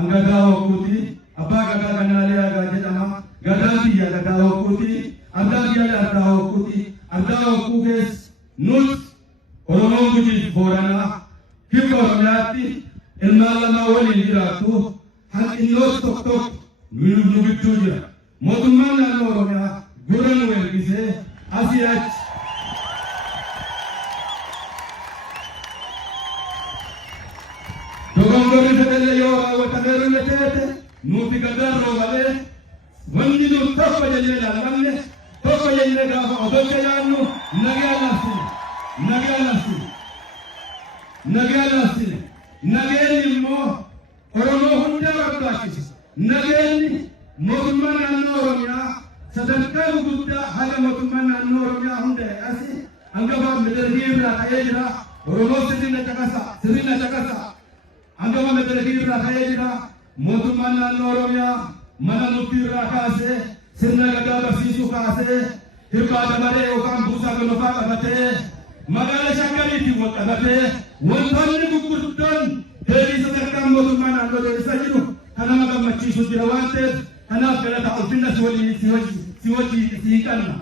anggagaa hokkuuti abbaa gagaa kannaalee agaa jedhama gadaan biyya gagaa hokkuuti ardaa biyya ardaa hokkuuti ardaa hokkuu keessa nus Oromoon Gujiif Booranaa kibba Oromiyaatti ilmaan lamaa waliin jiraattu hanqinnoota tokko tokko nu gidduu jira mootummaan naannoo Oromiyaa gurra nu ergisee asii achi dogongorri fedhalle yoo raawwatameeru meteete nuti gadarroo malee wanni nu tokko jennee ilaalamne tokko jennee gaafa odocha yaannu nagaa labsine nageenyi immoo Oromoo hundaa barbaachisa nageenyi mootummaa naannoo Oromiyaa sadarkaa guddaa haga mootummaa naannoo Oromiyaa hundaa'e asii hangafa medargii irraa ka'ee jira Oromoo sirna caqasa hangafa medargii irraa ka'ee jira mootummaan naannoo Oromiyaa mana murtii irraa kaasee sirna gadaa barsiisuu kaasee hirphaa dabalee yookaan buusaa gonofaa qabatee magaala shakkaliitiin wal qabatee wantoonni gurguddoon deebii sadarkaa mootummaa naannoo deebisaa jiru kan nama gammachiisu jira waan ta'eef kanaaf galata ulfinna si wajjii qabna.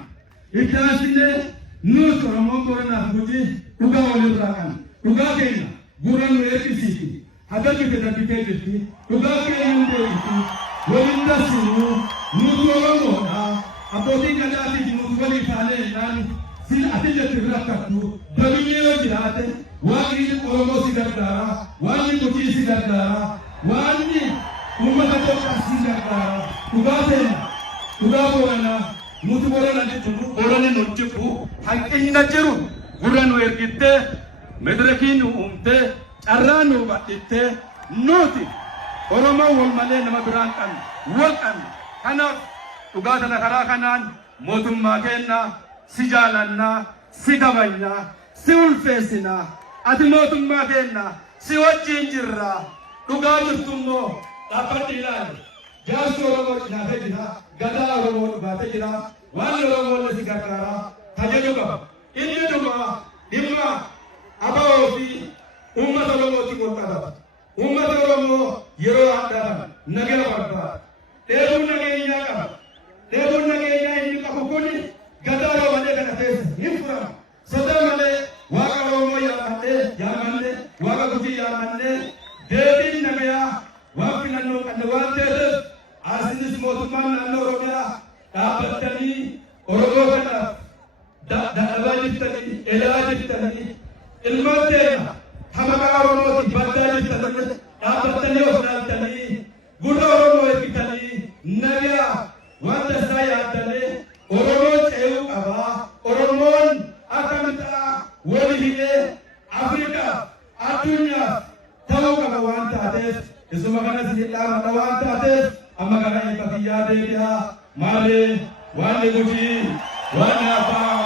Itti aansinee nuti Oromoon Booranaaf Gujii dhugaa walirraa qabna. Dhugaa keenya gurra nu eebbisiiti. Hagalli fedhattee jirti. Dhugaa keenya nu deebiti. Waliin tasinu nuti Oromoodha. Abbootiin gadaatiif nuti walii taanee ilaali. Sin atilletti rakkattu. Dabiyyee yoo jiraate waaqni Oromoo si gargaara. Waaqni Gujii si gargaara. Waaqni ummata tokko si gargaara. Dhugaa keenya dhugaa Booranaa nuti Booranaa jechuun Boorani nu jibu hanqinna jiru gurra nu ergittee madirakii nu uumtee carraa nu badhittee nuti Oromoo wal malee nama biraan qabna wal qabna. Kanaaf dhugaa tana karaa kanaan mootummaa keenya si jaalannaa si kabajnaa si ulfeessinaa ati mootummaa keenya si wajjin jirra dhugaa jirtu immoo dhaabbadhi ilaali. Jaarsi Oromoo cinaatee jira, gadaa Oromoo dhugaatee jira, waan Oromoo si gargaara, tajaajilu qaba. Inni dhimma aba'oo fi uummata Oromootti wal qabata. Uummata Oromoo yeroo addaa nagaa barbaada. Dheebuun nageenyaa qaba. Dheebuun nageenyaa inni qabu kun gadaa Oromoo kana keessa hin furama. Sodaa malee waaqa Oromoo yaamannee waaqa Gujii yaamannee deebiin nagayaa waan filannoo qabne waan ta'eef asinis mootummaan naannoo Oromiyaa dhaabbatanii Oromoo kanaaf dadhabaa jirtanii elaa jirtanii ilmaan teenya hamaqaa Oromooti baddaa jirtanii dhaabbatanii of ilaaltanii gurra Oromoo eeggitanii nagaa waan tasaa yaaddanii Oromoon ce'uu qabaa. Oromoon akka mixaa wali hidhee Afrikaa addunyaaf ta'uu qaba waan taateef isuma kanas hidhaamata waan taateef amma kana ibba kiyyaa deebi'aa maalee waan Gujii waan Afaa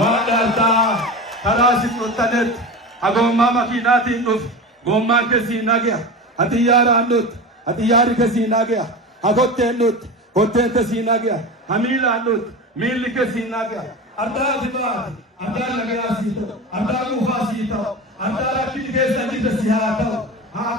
waan Dhaaltaa karaa si xuttanetti hagoommaa makiinaatiin dhufu goommaan keessii nagaya ati yaaraan dhutti ati yaari keessii nagaya hakotteen dhutti kotteen keessii nagaya hamiilaan dhutti miilli keessii nagaya ardaa ati baate ardaa nagayaa sii ta'u ardaa quufaa sii ta'u ardaa rakkiti keessa jirta si haa ta'u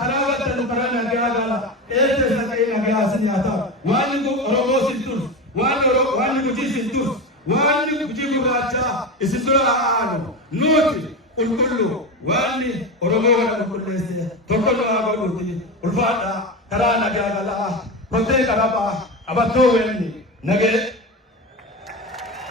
karaa wadda karaa nagaa gala eessa saqee nagaa sii haa ta'u waan Oromoo sin tursu waan Gujii sin tursu waan Gujii gurraachaa isin dura aanu nuti qulqullu waan Oromoo wada qulqulleesse tokko nu haa godhuuti ulfaadha karaa nagaa galaa kottee qarabaa qabattoo weenni nagee